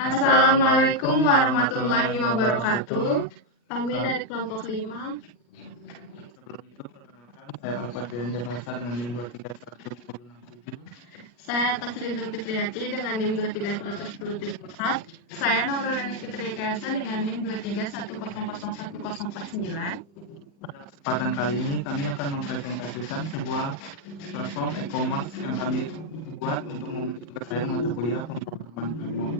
Assalamualaikum warahmatullahi wabarakatuh. Kami dari kelompok 5. Saya Al-Fadil Janasa dengan NIM 2311067. Saya Tasri Zulfitriati dengan NIM 2311074. Saya Nurul Fitri Kasa dengan NIM 231001049. Pada kesempatan kali ini kami akan mempresentasikan sebuah platform e-commerce yang kami buat untuk memperkaya mata kuliah pemrograman Vimo.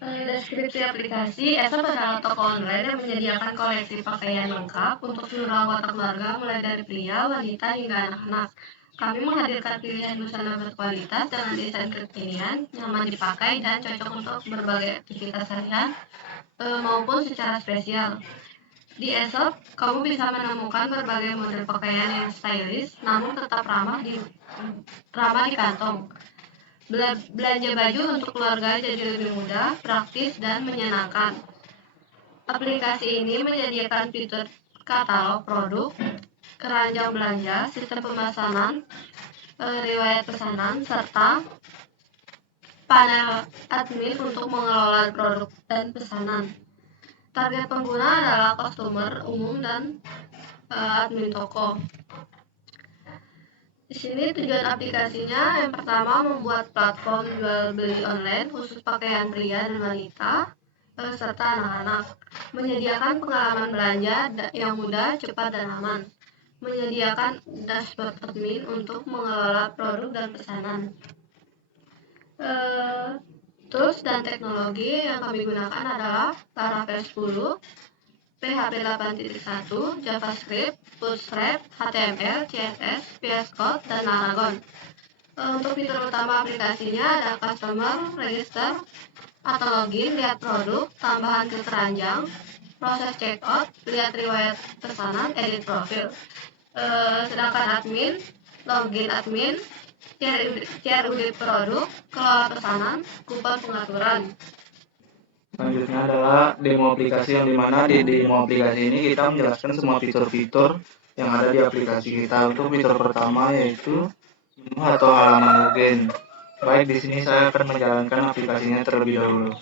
Deskripsi aplikasi ESOP adalah toko online yang menyediakan koleksi pakaian lengkap untuk seluruh anggota keluarga mulai dari pria, wanita hingga anak-anak. Kami menghadirkan pilihan busana berkualitas dengan desain kekinian, nyaman dipakai dan cocok untuk berbagai aktivitas harian maupun secara spesial. Di ESOP, kamu bisa menemukan berbagai model pakaian yang stylish namun tetap ramah di kantong. Belanja baju untuk keluarga jadi lebih mudah, praktis, dan menyenangkan. Aplikasi ini menyediakan fitur katalog produk, keranjang belanja, sistem pemesanan, riwayat pesanan, serta panel admin untuk mengelola produk dan pesanan. Target pengguna adalah customer umum dan admin toko. Di sini tujuan aplikasinya yang pertama membuat platform jual beli online khusus pakaian pria dan wanita serta anak-anak. Menyediakan pengalaman belanja yang mudah, cepat, dan aman. Menyediakan dashboard admin untuk mengelola produk dan pesanan. Tools dan teknologi yang kami gunakan adalah Laravel 10, PHP 8.1, JavaScript, Bootstrap, HTML, CSS, VS Code, dan Laragon. Untuk fitur utama aplikasinya ada customer, register, atau login, lihat produk, tambahan ke keranjang, proses checkout, lihat riwayat pesanan, edit profil. Sedangkan admin, login admin, CRUD produk, kelola pesanan, kupon pengaturan. Selanjutnya adalah demo aplikasi, yang dimana di demo aplikasi ini kita menjelaskan semua fitur-fitur yang ada di aplikasi kita. Untuk fitur pertama yaitu menu atau halaman login. Baik, di sini saya akan menjalankan aplikasinya terlebih dahulu.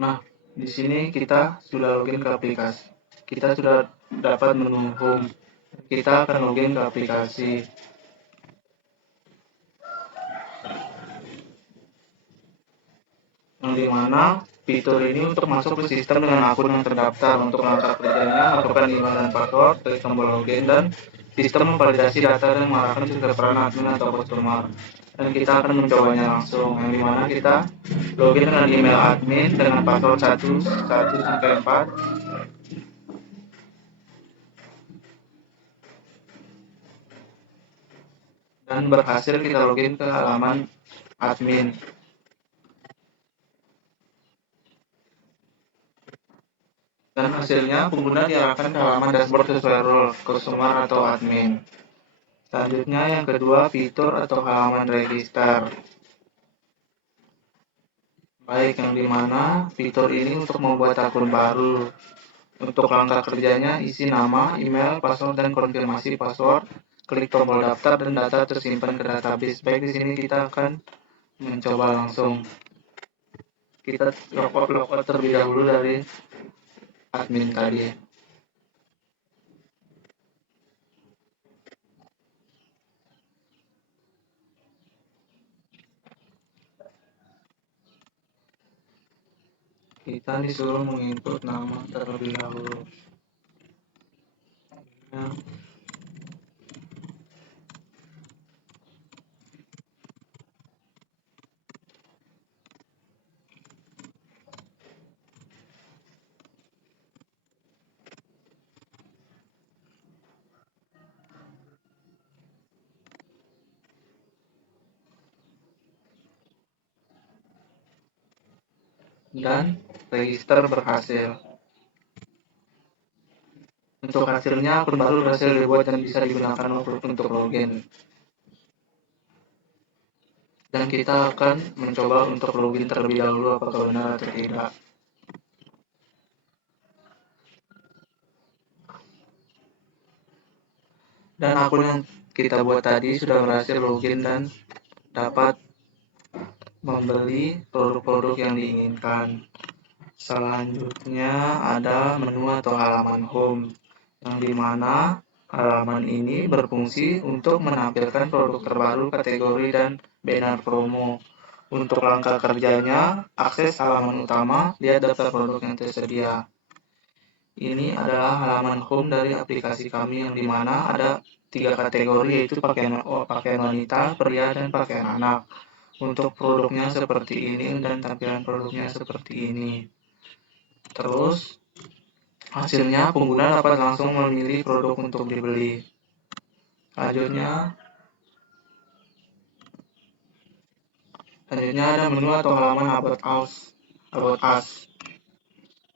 Nah, di sini kita sudah login ke aplikasi. Kita sudah dapat menu home. Kita akan login ke aplikasi. Yang dimana fitur ini untuk masuk ke sistem dengan akun yang terdaftar. Untuk langkah kerjanya, masukkan email dan password, klik tombol login, dan sistem memvalidasi data dan mengarahkan ke peran admin atau customer. Dan kita akan mencobanya langsung, yang dimana kita login dengan email admin dengan password 1 sampai 4. Dan berhasil kita login ke halaman admin. Dan hasilnya pengguna diarahkan ke halaman dashboard sesuai role customer atau admin. Selanjutnya yang kedua, fitur atau halaman register. Baik, yang dimana fitur ini untuk membuat akun baru. Untuk langkah kerjanya, isi nama, email, password, dan konfirmasi password. Klik tombol daftar dan data tersimpan ke database. Baik, di sini kita akan mencoba langsung. Kita logout terlebih dahulu dari admin tadi. Kita disuruh menginput nama terlebih dahulu. Ya. Dan register berhasil. Untuk hasilnya, akun baru berhasil dibuat dan bisa digunakan untuk login. Dan kita akan mencoba untuk login terlebih dahulu apakah benar atau tidak. Dan akun yang kita buat tadi sudah berhasil login dan dapat membeli produk-produk yang diinginkan. Selanjutnya ada menu atau halaman home, yang dimana halaman ini berfungsi untuk menampilkan produk terbaru, kategori, dan banner promo. Untuk langkah kerjanya, akses halaman utama, lihat daftar produk yang tersedia. Ini adalah halaman home dari aplikasi kami yang dimana ada 3 kategori, yaitu pakaian wanita, pria, dan pakaian anak. Untuk produknya seperti ini dan tampilan produknya seperti ini. Terus hasilnya pengguna dapat langsung memilih produk untuk dibeli. Selanjutnya ada menu atau halaman About Us,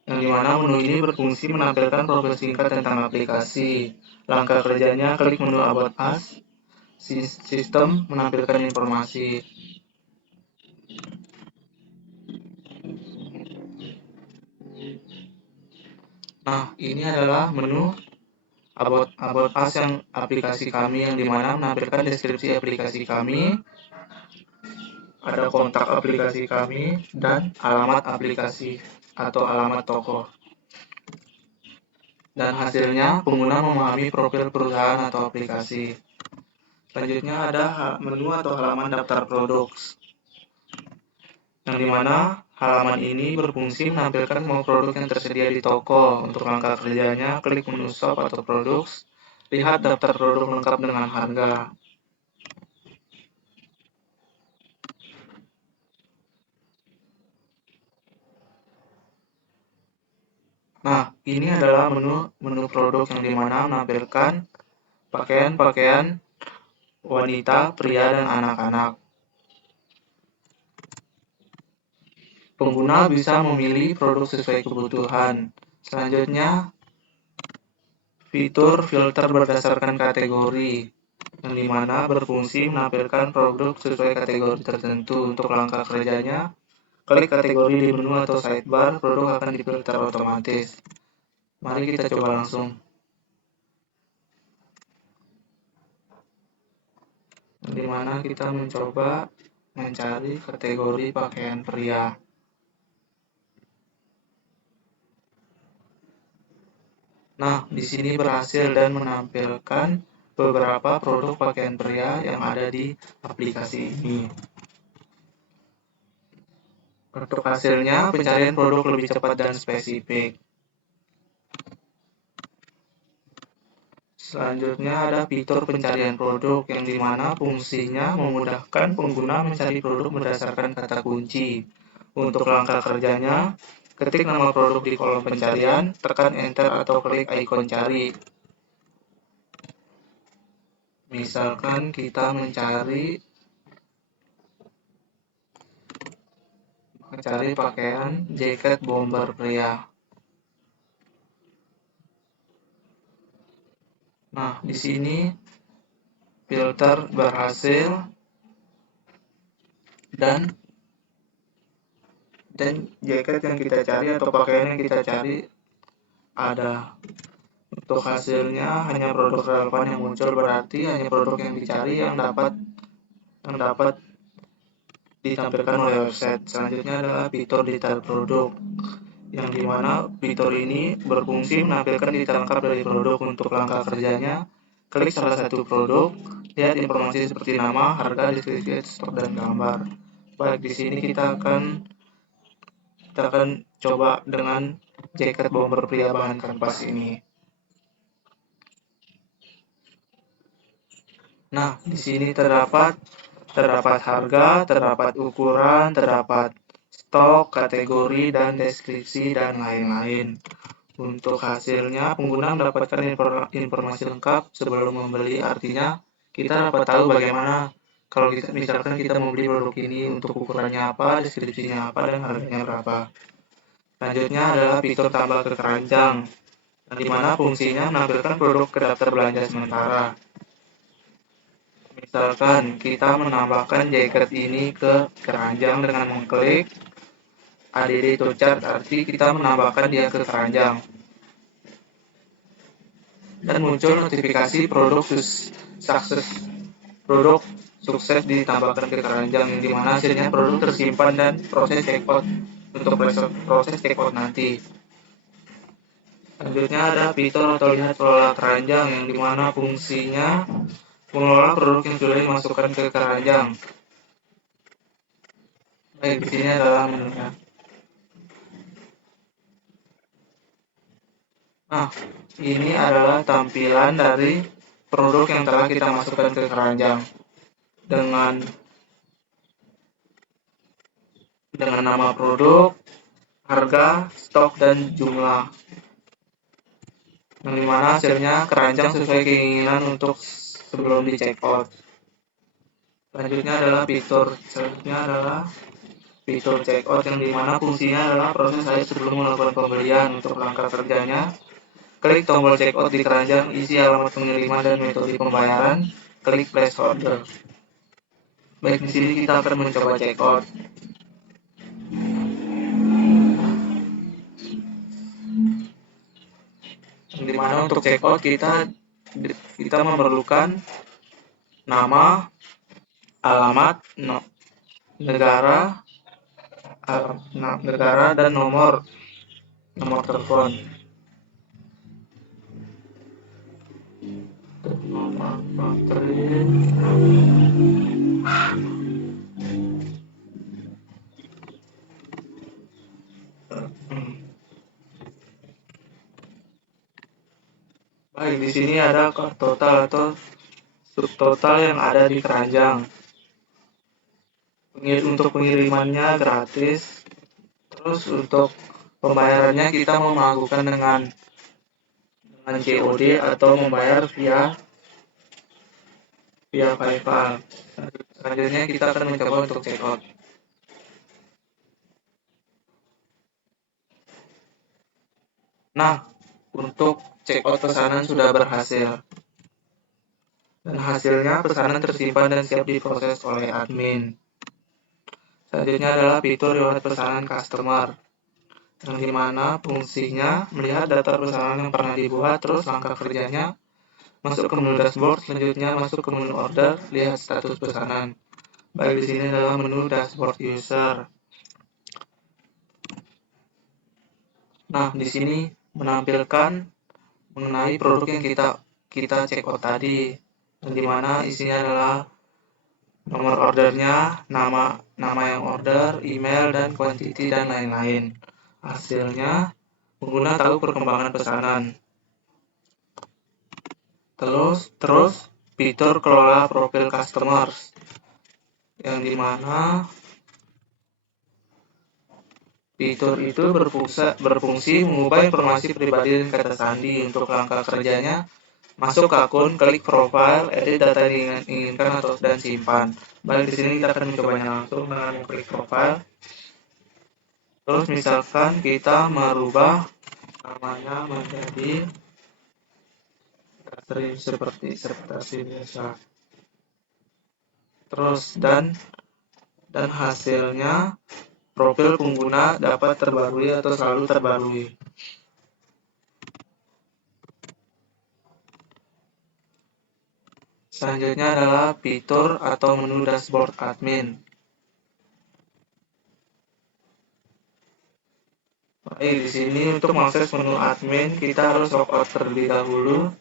yang dimana menu ini berfungsi menampilkan profil singkat tentang aplikasi. Langkah kerjanya, klik menu About Us, sistem menampilkan informasi. Nah, ini adalah menu About Us yang aplikasi kami, yang dimana menampilkan deskripsi aplikasi kami, ada kontak aplikasi kami, dan alamat aplikasi atau alamat toko. Dan hasilnya, pengguna memahami profil perusahaan atau aplikasi. Selanjutnya ada menu atau halaman daftar produk, yang dimana halaman ini berfungsi menampilkan semua produk yang tersedia di toko. Untuk langkah kerjanya, klik menu shop atau produk, lihat daftar produk lengkap dengan harga. Nah, ini adalah menu produk yang dimana menampilkan pakaian wanita, pria, dan anak-anak. Pengguna bisa memilih produk sesuai kebutuhan. Selanjutnya, fitur filter berdasarkan kategori, yang dimana berfungsi menampilkan produk sesuai kategori tertentu. Untuk langkah kerjanya, klik kategori di menu atau sidebar, produk akan difilter otomatis. Mari kita coba langsung. Dimana kita mencoba mencari kategori pakaian pria. Nah, di sini berhasil dan menampilkan beberapa produk pakaian pria yang ada di aplikasi ini. Untuk hasilnya, pencarian produk lebih cepat dan spesifik. Selanjutnya ada fitur pencarian produk, yang dimana fungsinya memudahkan pengguna mencari produk berdasarkan kata kunci. Untuk langkah kerjanya, ketik nama produk di kolom pencarian, tekan enter atau klik ikon cari. Misalkan kita mencari pakaian jaket bomber pria. Nah, di sini filter berhasil dan jaket yang kita cari atau pakaian yang kita cari ada. Untuk hasilnya hanya produk relevan yang muncul, berarti hanya produk yang dicari yang dapat ditampilkan oleh website. Selanjutnya adalah fitur detail produk, yang dimana fitur ini berfungsi menampilkan detail lengkap dari produk. Untuk langkah kerjanya, klik salah satu produk, lihat informasi seperti nama, harga, deskripsi, stok, dan gambar. Baik, di sini kita akan coba dengan jaket bomber pria bahan kanvas ini. Nah, di sini terdapat harga, terdapat ukuran, terdapat stok, kategori, dan deskripsi, dan lain-lain. Untuk hasilnya, pengguna mendapatkan informasi lengkap sebelum membeli. Artinya, kita dapat tahu bagaimana kalau misalkan kita membeli produk ini, untuk ukurannya apa, deskripsinya apa, dan harganya berapa. Selanjutnya adalah fitur tambah ke keranjang, di mana fungsinya menampilkan produk ke daftar belanja sementara. Misalkan kita menambahkan jaket ini ke keranjang dengan mengklik add to chart, arti kita menambahkan dia ke keranjang. Dan muncul notifikasi produk sukses ditambahkan ke keranjang, yang dimana hasilnya produk tersimpan dan proses checkout untuk proses checkout nanti. Selanjutnya ada fitur atau lihat kelola keranjang, yang dimana fungsinya mengelola produk yang sudah dimasukkan ke keranjang. Baik, di sini adalah menunya. Nah, ini adalah tampilan dari produk yang telah kita masukkan ke keranjang dengan nama produk, harga, stok, dan jumlah. Yang dimana hasilnya keranjang sesuai keinginan untuk sebelum di checkout. Selanjutnya adalah fitur checkout, yang dimana fungsinya adalah proses saya sebelum melakukan pembelian. Untuk langkah kerjanya, klik tombol checkout di keranjang, isi alamat pengiriman dan metode pembayaran, klik place order. Baik, di sini kita akan mencoba checkout. Dimana untuk checkout kita memerlukan nama, alamat, negara dan nomor telepon. Baik, di sini ada total atau subtotal yang ada di keranjang. Untuk pengirimannya gratis. Terus untuk pembayarannya kita mau melakukan dengan COD atau membayar via PayPal. Selanjutnya kita akan mencoba untuk checkout. Nah, untuk checkout pesanan sudah berhasil. Dan hasilnya pesanan tersimpan dan siap diproses oleh admin. Selanjutnya adalah fitur riwayat pesanan customer, yang dimana fungsinya melihat data pesanan yang pernah dibuat, terus langkah kerjanya masuk ke menu dashboard, selanjutnya masuk ke menu order, lihat status pesanan. Baik, di sini adalah menu dashboard user. Nah, di sini menampilkan mengenai produk yang kita checkout tadi, yang dimana isinya adalah nomor ordernya, nama yang order, email, dan quantity, dan lain-lain. Hasilnya, pengguna tahu perkembangan pesanan. Terus fitur kelola profil customers, yang dimana fitur itu berfungsi mengubah informasi pribadi dan kata sandi. Untuk langkah kerjanya, masuk ke akun, klik profile, edit data yang diinginkan dan simpan. Baik, di sini kita akan mencobanya langsung dengan klik profile. Terus misalkan kita merubah namanya menjadi seperti biasa. Terus dan hasilnya profil pengguna dapat terbarui atau selalu terbarui. Selanjutnya adalah fitur atau menu dashboard admin. Baik, di sini untuk mengakses menu admin kita harus logout terlebih dahulu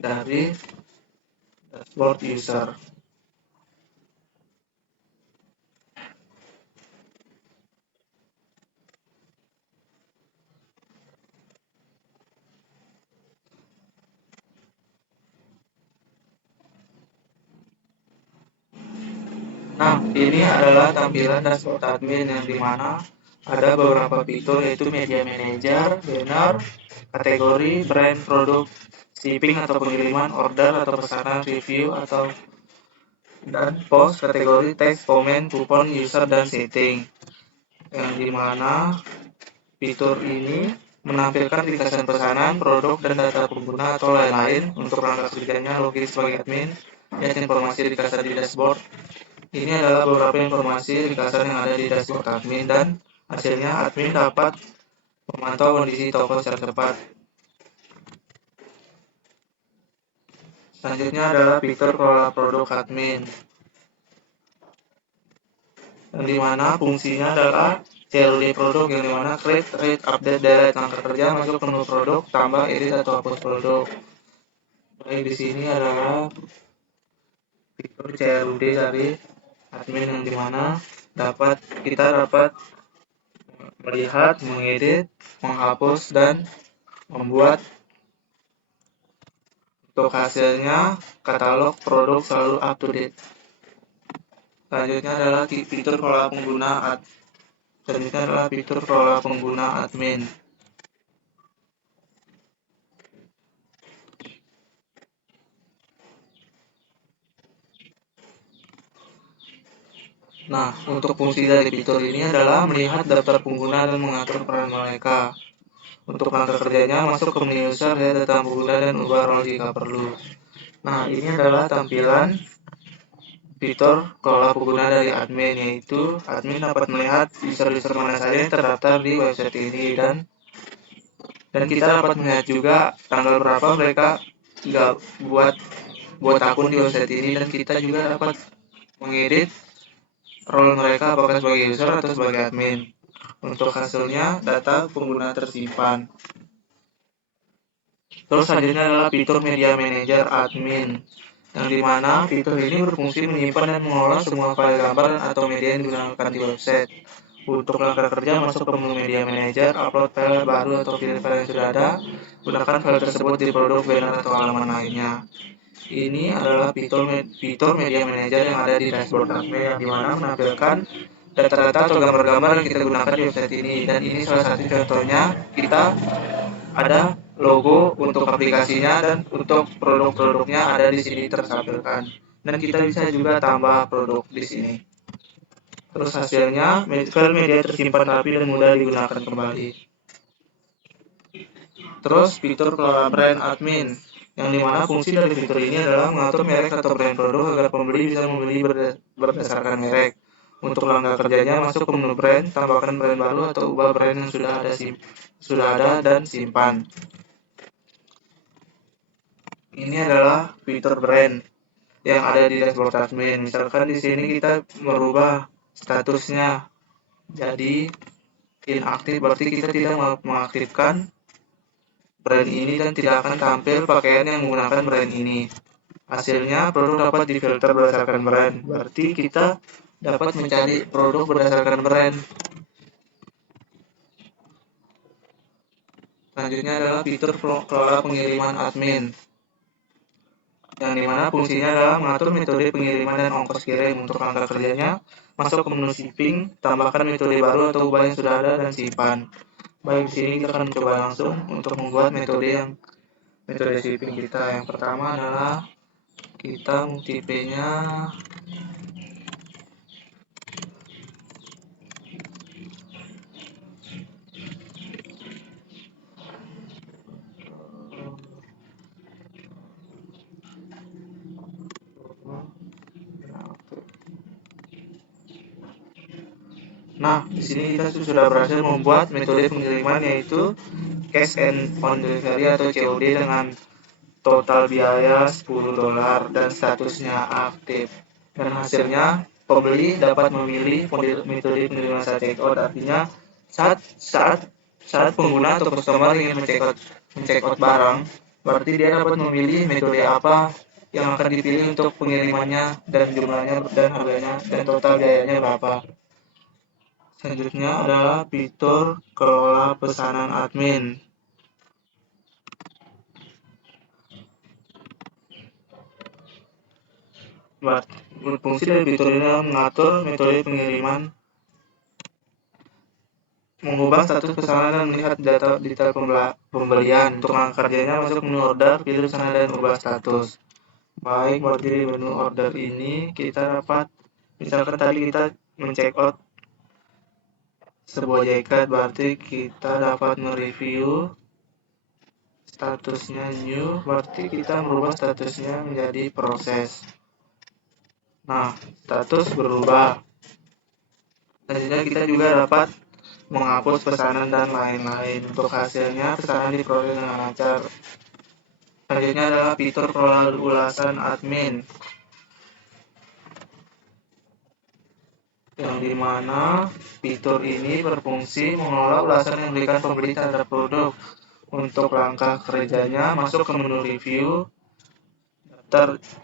dari dashboard user. Nah, ini adalah tampilan dashboard admin, yang dimana ada beberapa fitur, yaitu media manager, banner, kategori, brand, produk, shipping atau pengiriman, order atau pesanan, review dan post, kategori, teks, komen, kupon, user, dan setting. Yang dimana fitur ini menampilkan ringkasan pesanan, produk, dan data pengguna atau lain-lain. Untuk langkah kerjanya logis sebagai admin, lihat informasi ringkasan di dashboard. Ini adalah beberapa informasi ringkasan yang ada di dashboard admin, dan hasilnya admin dapat memantau kondisi toko secara cepat. Selanjutnya adalah fitur kelola produk admin, yang dimana fungsinya adalah CLD produk, yang dimana create, read, update, delete, langkah kerja masuk menu produk, tambah, edit, atau hapus produk. Baik, di sini adalah fitur CLD dari admin, yang dimana kita dapat melihat, mengedit, menghapus, dan membuat. Untuk hasilnya, katalog produk selalu up to date. Selanjutnya adalah fitur kelola pengguna admin. Nah, untuk fungsi dari fitur ini adalah melihat daftar pengguna dan mengatur peran mereka. Untuk langkah kerjanya, masuk ke menu user, lihat data pengguna, dan ubah role jika perlu. Nah, ini adalah tampilan fitur kelola pengguna dari admin, yaitu admin dapat melihat user-user mana saja yang terdaftar di website ini, dan kita dapat melihat juga tanggal berapa mereka nggak buat akun di website ini, dan kita juga dapat mengedit role mereka apakah sebagai user atau sebagai admin. Untuk hasilnya, data pengguna tersimpan. Terus selanjutnya adalah fitur media manager admin, yang dimana fitur ini berfungsi menyimpan dan mengelola semua file gambar atau media yang digunakan di website. Untuk langkah kerja, masuk ke menu media manager, upload file baru atau pilih file yang sudah ada, gunakan file tersebut di produk, banner, atau halaman lainnya. Ini adalah fitur media manager yang ada di dashboard admin, yang dimana menampilkan data-data atau gambar-gambar yang kita gunakan di website ini. Dan ini salah satu contohnya, kita ada logo untuk aplikasinya, dan untuk produk-produknya ada di sini tertampilkan. Dan kita bisa juga tambah produk di sini. Terus hasilnya, file media tersimpan rapi dan mudah digunakan kembali. Terus fitur kelola brand admin, yang dimana fungsi dari fitur ini adalah mengatur merek atau brand produk agar pembeli bisa memilih berdasarkan merek. Untuk langkah kerjanya, masuk ke menu brand, tambahkan brand baru atau ubah brand yang sudah ada dan simpan. Ini adalah fitur brand yang ada di dashboard admin. Misalkan di sini kita merubah statusnya jadi inaktif, berarti kita tidak mengaktifkan brand ini dan tidak akan tampil pakaian yang menggunakan brand ini. Hasilnya, produk dapat difilter berdasarkan brand, berarti kita dapat mencari produk berdasarkan brand. Selanjutnya adalah fitur kelola pengiriman admin, yang dimana fungsinya adalah mengatur metode pengiriman dan ongkos kirim. Untuk langkah kerjanya, masuk ke menu shipping, tambahkan metode baru atau ubah yang sudah ada, dan simpan. Baik, di sini kita akan mencoba langsung untuk membuat metode shipping kita. Yang pertama adalah kita tipenya Nah, di sini kita sudah berhasil membuat metode pengiriman, yaitu cash and on delivery atau COD, dengan total biaya $10 dan statusnya aktif. Dan hasilnya, pembeli dapat memilih metode pengiriman saat checkout. Artinya saat pengguna atau customer ingin mencekot barang, berarti dia dapat memilih metode apa yang akan dipilih untuk pengirimannya, dan jumlahnya dan harganya dan total biayanya berapa. Selanjutnya adalah fitur kelola pesanan admin. Fungsi dari fitur ini adalah mengatur metode pengiriman, mengubah status pesanan, dan melihat detail pembelian. Untuk langkah kerjanya, masuk menu order, pilih pesanan, dan ubah status. Baik, berarti di menu order ini kita dapat, misalkan tadi kita men-check out sebuah jaket, berarti kita dapat mereview statusnya new, berarti kita merubah statusnya menjadi proses. Nah, status berubah. Selanjutnya kita juga dapat menghapus pesanan dan lain-lain. Untuk hasilnya, pesanan diproses dengan lancar. Selanjutnya adalah fitur kelola ulasan admin, yang dimana fitur ini berfungsi mengelola ulasan yang diberikan pembeli terhadap produk. Untuk langkah kerjanya, masuk ke menu review,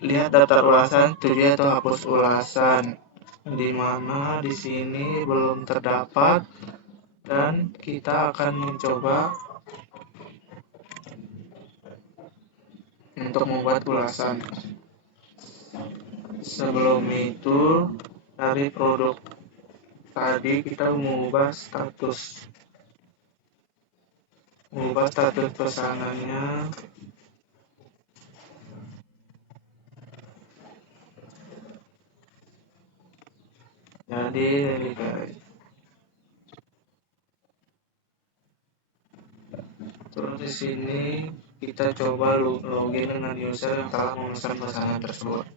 lihat daftar ulasan, tujuh atau hapus ulasan, dimana di sini belum terdapat, dan kita akan mencoba untuk membuat ulasan. Sebelum itu, dari produk tadi kita mengubah status pesanannya. Jadi ini guys. Terus di sini kita coba login dengan user yang telah memesan pesanan tersebut.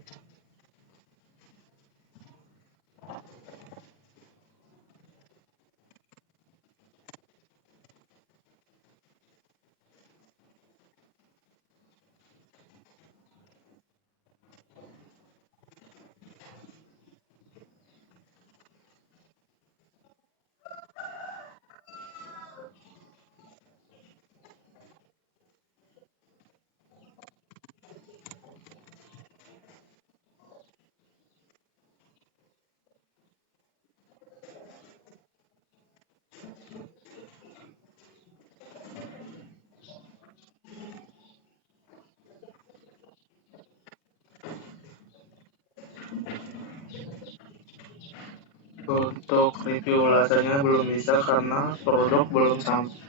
Untuk review ulasannya belum bisa karena produk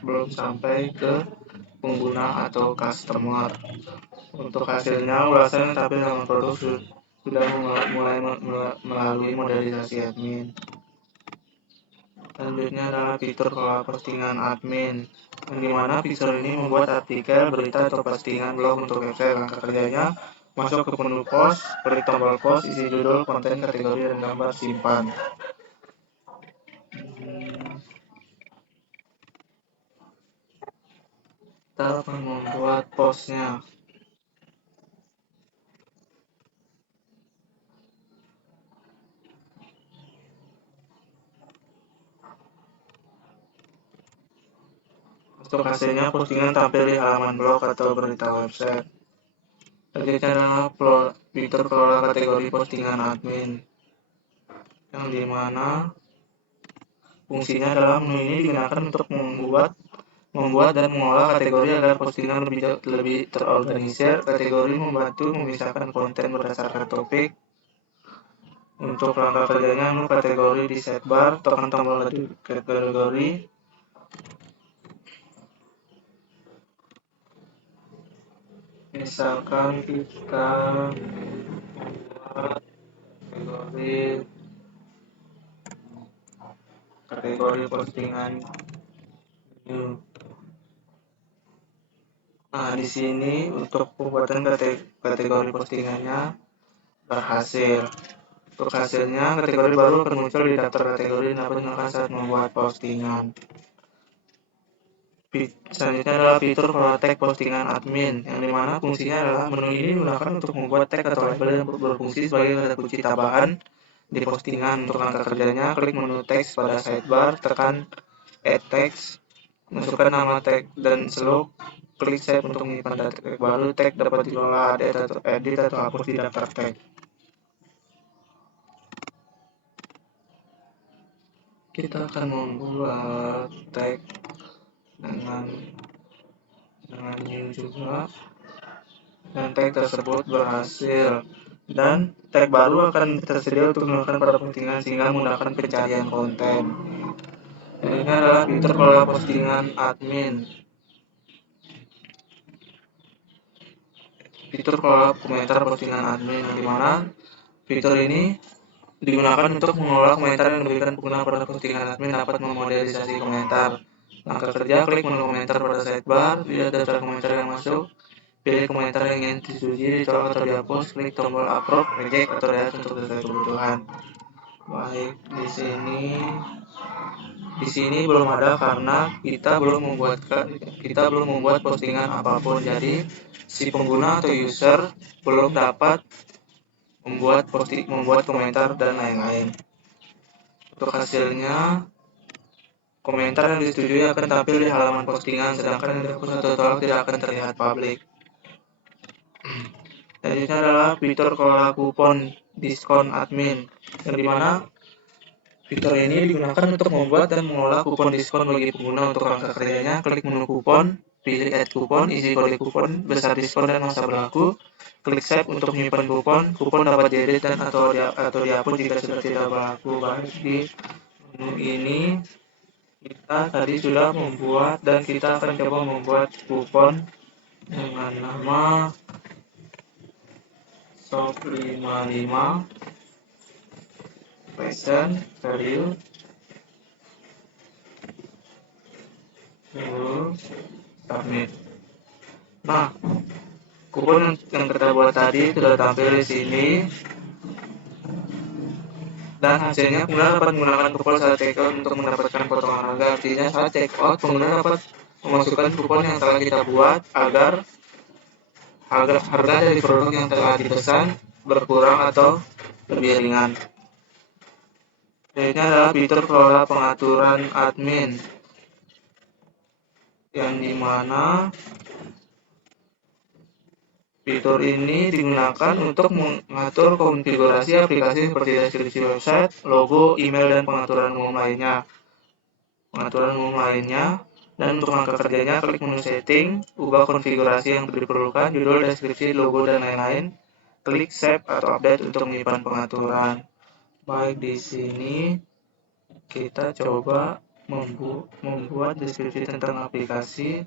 belum sampai ke pengguna atau customer. Untuk hasilnya, ulasan yang tampil dalam produk sudah mulai melalui modernisasi admin. Selanjutnya adalah fitur kelola postingan admin, yang dimana fitur ini membuat artikel, berita, atau postingan blog untuk website. Langkah kerjanya, masuk ke menu post, klik tombol post, isi judul, konten, kategori, dan gambar, simpan. Kita akan membuat postnya. Untuk hasilnya, postingan tampil di halaman blog atau berita website. Selanjutnya adalah fitur kelola kategori postingan admin, yang dimana fungsinya adalah menu ini digunakan untuk membuat dan mengolah kategori agar postingan lebih terorganisir. Kategori membantu memisahkan konten berdasarkan topik. Untuk langkah kerjanya, menu kategori di sidebar, tekan tombol kategori. Misalkan kita membuat kategori postingan new. Nah, di sini untuk pembuatan kategori postingannya berhasil. Untuk hasilnya, kategori baru akan muncul di daftar kategori yang dapat digunakan saat membuat postingan. Selanjutnya adalah fitur kelola tag postingan admin, yang dimana fungsinya adalah menu ini digunakan untuk membuat tag atau label yang berfungsi sebagai kata kunci tambahan di postingan. Untuk langkah kerjanya, klik menu teks pada sidebar, tekan add text, masukkan nama tag dan slug, klik save untuk menyimpan data tag baru. Tag dapat dikelola, edit atau hapus di daftar tag. Kita akan membuat tag dengan new juga, dan tag tersebut berhasil, dan tag baru akan tersedia untuk digunakan pada postingan sehingga memudahkan pencarian konten. Ini adalah fitur kelola postingan admin. Fitur kelola komentar postingan admin, di mana fitur ini digunakan untuk mengelola komentar yang diberikan pengguna pada postingan. Admin dapat memodernisasi komentar. Langkah kerja, klik menu komentar pada sidebar, lihat daftar komentar yang masuk, pilih komentar yang ingin disetujui, ditolak atau dihapus, klik tombol approve, reject atau delete untuk sesuai kebutuhan. Baik, di sini belum ada karena kita belum membuat postingan apapun. Jadi si pengguna atau user belum dapat membuat komentar dan lain-lain. Untuk hasilnya, komentar yang disetujui akan tampil di halaman postingan, sedangkan yang dihapus atau tolak tidak akan terlihat publik. Selanjutnya adalah fitur kelola kupon diskon admin, yang dimana fitur ini digunakan untuk membuat dan mengelola kupon diskon bagi pengguna. Untuk langkah kerjanya, klik menu kupon, pilih add kupon, isi kode kupon, besar diskon dan masa berlaku, klik save untuk menyimpan kupon. Kupon dapat diedit dan atau dihapus jika sudah tidak berlaku. Baik, di menu ini kita tadi sudah membuat dan kita akan coba membuat kupon dengan nama shop 55 fashion value submit. Nah, kupon yang kita buat tadi sudah tampil di sini, dan hasilnya pengguna dapat menggunakan kupon saat checkout untuk mendapatkan potongan harga. Artinya saat checkout pengguna dapat memasukkan kupon yang telah kita buat agar harga dari produk yang telah dipesan berkurang atau lebih ringan. Selanjutnya adalah fitur kelola pengaturan admin, yang dimana fitur ini digunakan untuk mengatur konfigurasi aplikasi seperti deskripsi website, logo, email, dan pengaturan umum lainnya. Dan untuk langkah kerjanya, klik menu setting, ubah konfigurasi yang diperlukan, judul, deskripsi, logo, dan lain-lain. Klik save atau update untuk menyimpan pengaturan. Baik, di sini kita coba membuat deskripsi tentang aplikasi.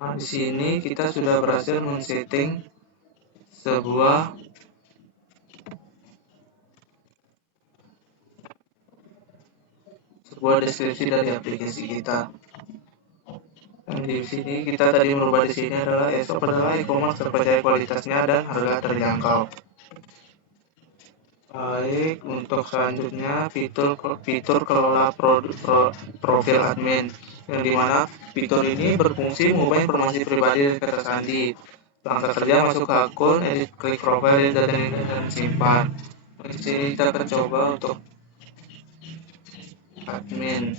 Nah, di sini kita sudah berhasil men-setting sebuah deskripsi dari aplikasi kita. Dan di sini kita tadi merubah di sini adalah e-shop adalah e-commerce terpercaya kualitasnya dan harga terjangkau. Baik, untuk selanjutnya fitur kelola profil admin, yang dimana fitur ini berfungsi mengubah informasi pribadi dari kata sandi. Langkah kerja, masuk ke akun, edit, klik profil, dan simpan. Di sini kita akan coba untuk admin.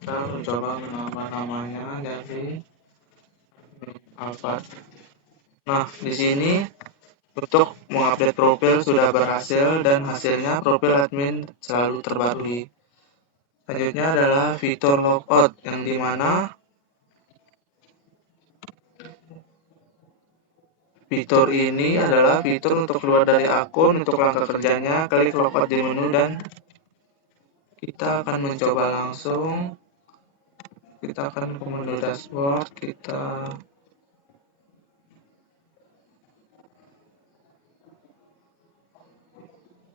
Kita mencoba namanya jadi Alphard. Nah, di sini untuk mengupdate profil sudah berhasil dan hasilnya profil admin selalu terbarui. Selanjutnya adalah fitur logout, yang dimana fitur ini adalah fitur untuk keluar dari akun. Untuk langkah kerjanya, klik logout di menu dan kita akan mencoba langsung. Kita akan ke menu dashboard,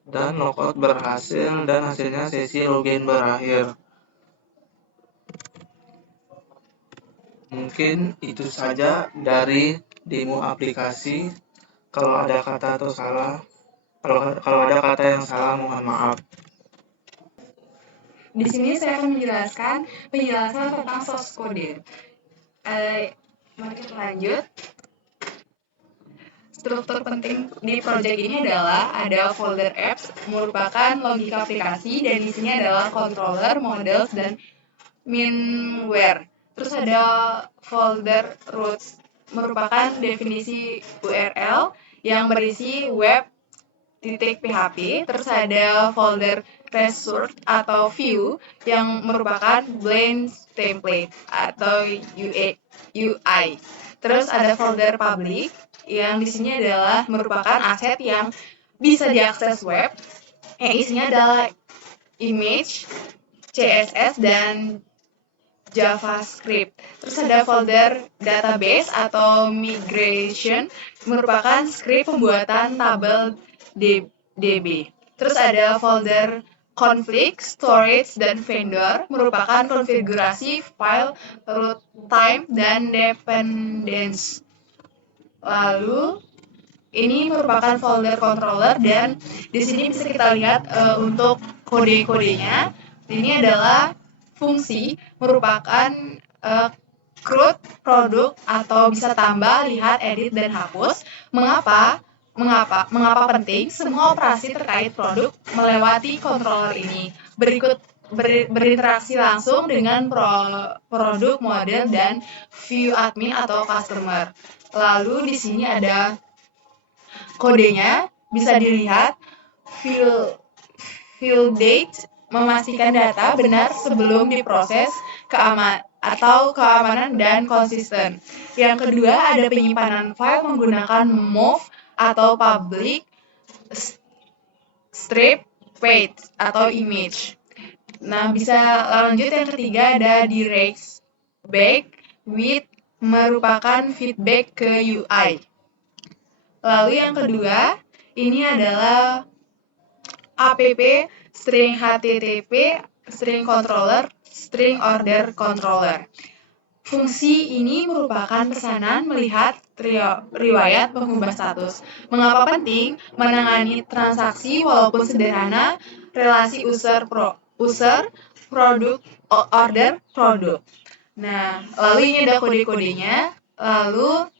dan logout berhasil dan hasilnya sesi login berakhir. Mungkin itu saja dari demo aplikasi. Kalau ada kata yang salah, mohon maaf. Di sini saya akan menjelaskan penjelasan tentang source code. Mari kita lanjut. Struktur penting di project ini adalah ada folder apps, merupakan logika aplikasi, dan di sini adalah controller, models, dan minware. Terus ada folder roots, merupakan definisi URL yang berisi web.php. Terus ada folder resource atau view yang merupakan blank template atau UI. Terus ada folder public yang di sini adalah merupakan aset yang bisa diakses web, yang isinya adalah image, CSS, dan JavaScript. Terus ada folder database atau migration, merupakan script pembuatan tabel DB. Terus ada folder config, storage, dan vendor, merupakan konfigurasi file, runtime, dan dependency. Lalu ini merupakan folder controller, dan di sini bisa kita lihat untuk kode-kodenya. Ini adalah fungsi, merupakan CRUD, produk, atau bisa tambah, lihat, edit, dan hapus. Mengapa penting? Semua operasi terkait produk melewati controller ini. Berinteraksi langsung dengan produk, model, dan view admin atau customer. Lalu di sini ada kodenya, bisa dilihat fill date, memastikan data benar sebelum diproses, keamanan dan konsisten. Yang kedua ada penyimpanan file menggunakan MOV atau public strip page atau image. Nah, bisa lanjut. Yang ketiga ada direct back with, merupakan feedback ke UI. Lalu yang kedua, ini adalah app string HTTP, string controller, string order controller. Fungsi ini merupakan pesanan melihat riwayat pengubah status. Mengapa penting? Menangani transaksi walaupun sederhana, relasi user, produk, order, produk. Nah, lalu ini ada kode-kodenya. Lalu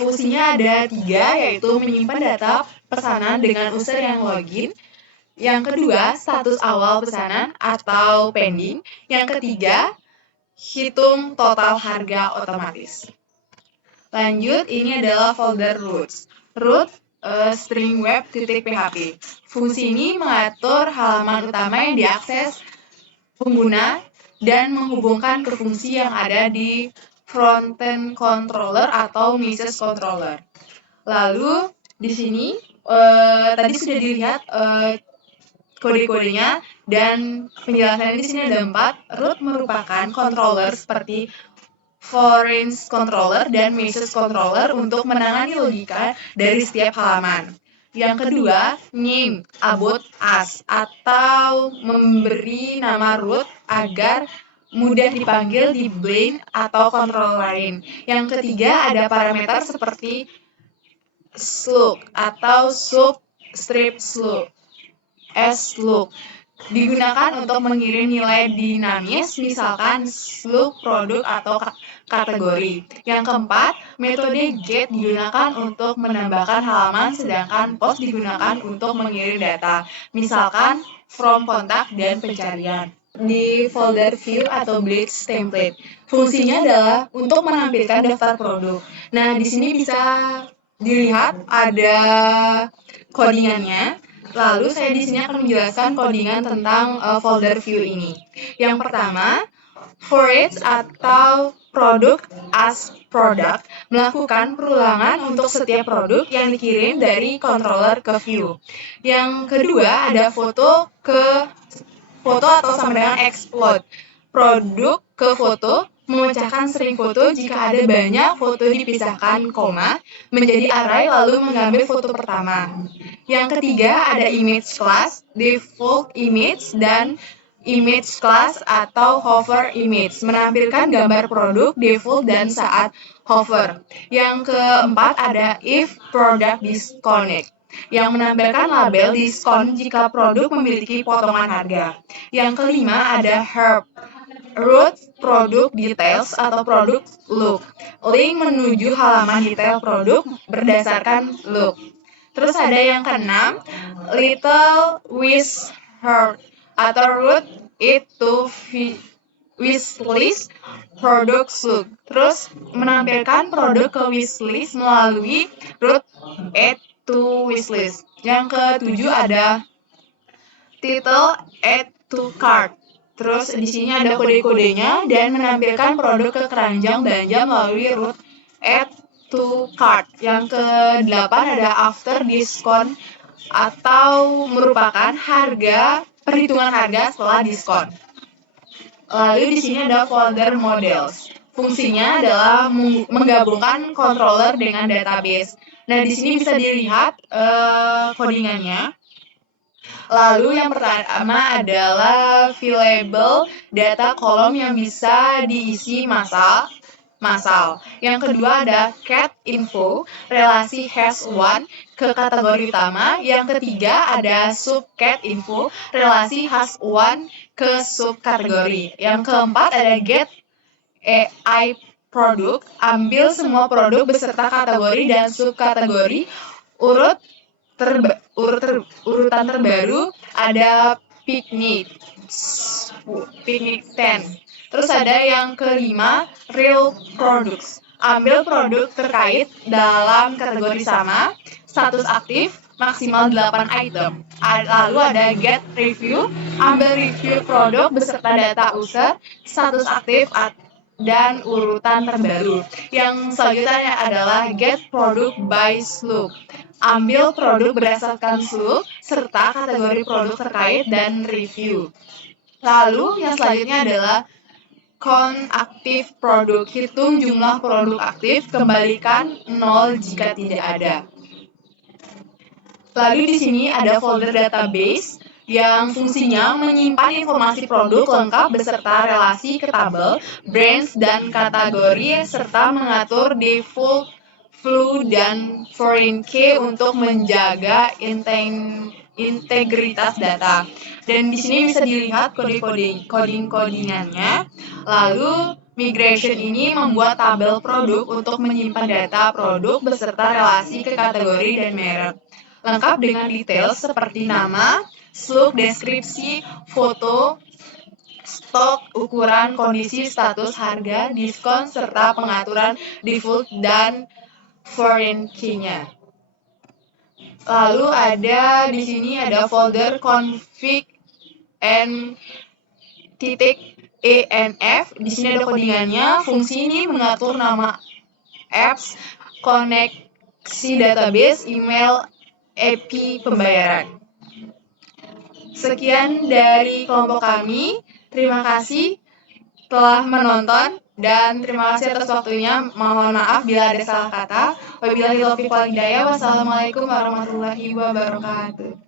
fungsinya ada 3, yaitu menyimpan data pesanan dengan user yang login. Yang kedua, status awal pesanan atau pending. Yang ketiga, hitung total harga otomatis. Lanjut, ini adalah folder roots. Root string web.php. Fungsi ini mengatur halaman utama yang diakses pengguna dan menghubungkan ke fungsi yang ada di frontend controller atau message controller. Lalu di sini tadi sudah dilihat kode-kodenya dan penjelasannya. Di sini ada 4. Root merupakan controller seperti foreign controller dan message controller untuk menangani logika dari setiap halaman. Yang kedua, name about us atau memberi nama root agar mudah dipanggil di blend atau controller lain. Yang ketiga, ada parameter seperti slug atau subscript slug, slug digunakan untuk mengirim nilai dinamis, misalkan slug produk atau kategori. Yang keempat, metode get digunakan untuk menambahkan halaman, sedangkan post digunakan untuk mengirim data, misalkan from kontak dan pencarian. Di folder view atau blitz template, fungsinya adalah untuk menampilkan daftar produk. Nah, di sini bisa dilihat ada codingannya. Lalu saya di sini akan menjelaskan codingan tentang folder view ini. Yang pertama, for each atau product as product melakukan perulangan untuk setiap produk yang dikirim dari controller ke view. Yang kedua, ada foto atau sama dengan explode. Produk ke foto, memecahkan string foto jika ada banyak foto dipisahkan koma menjadi array lalu mengambil foto pertama. Yang ketiga ada image class, default image, dan image class atau hover image, menampilkan gambar produk default dan saat hover. Yang keempat ada if product disconnect, yang menampilkan label diskon jika produk memiliki potongan harga. Yang kelima ada herb, root produk details atau produk look, link menuju halaman detail produk berdasarkan look. Terus ada yang keenam, little wish her atau root it to wishlist produk look. Terus menampilkan produk ke wishlist melalui root it to wishlist. Yang ketujuh ada title add to cart. Terus di sini ada kode-kodenya dan menampilkan produk ke keranjang belanja melalui root add to cart. Yang ke-8 ada after discount atau merupakan perhitungan harga setelah diskon. Lalu di sini ada folder models. Fungsinya adalah menggabungkan controller dengan database. Nah, di sini bisa dilihat codingannya. Lalu yang pertama adalah viewable data kolom yang bisa diisi massal. Yang kedua ada cat info, relasi hash1 ke kategori utama. Yang ketiga ada subcat info, relasi hash1 ke subkategori. Yang keempat ada get AI produk, ambil semua produk beserta kategori dan subkategori. Urutan terbaru ada picnic 10. Terus ada yang kelima, real products. Ambil produk terkait dalam kategori sama, status aktif, maksimal 8 item. Lalu ada get review, ambil review produk beserta data user, status aktif, dan urutan terbaru. Yang selanjutnya adalah get product by slope. Ambil produk berdasarkan slope serta kategori produk terkait dan review. Lalu yang selanjutnya adalah count aktif produk. Hitung jumlah produk aktif, kembalikan 0 jika tidak ada. Lalu di sini ada folder database yang fungsinya menyimpan informasi produk lengkap beserta relasi ke tabel, brands, dan kategori, serta mengatur default, flu, dan foreign key untuk menjaga integritas data. Dan di sini bisa dilihat codingannya. Lalu migration ini membuat tabel produk untuk menyimpan data produk beserta relasi ke kategori dan merek. Lengkap dengan detail seperti nama, slug, deskripsi, foto, stok, ukuran, kondisi, status, harga, diskon, serta pengaturan default dan foreign key-nya. Lalu ada di sini ada folder config and .env. Di sini ada codingannya. Fungsi ini mengatur nama apps, koneksi database, email, API pembayaran. Sekian dari kelompok kami. Terima kasih telah menonton dan terima kasih atas waktunya. Mohon maaf bila ada salah kata. Wabillahi taufiq wal hidayah. Wassalamualaikum warahmatullahi wabarakatuh.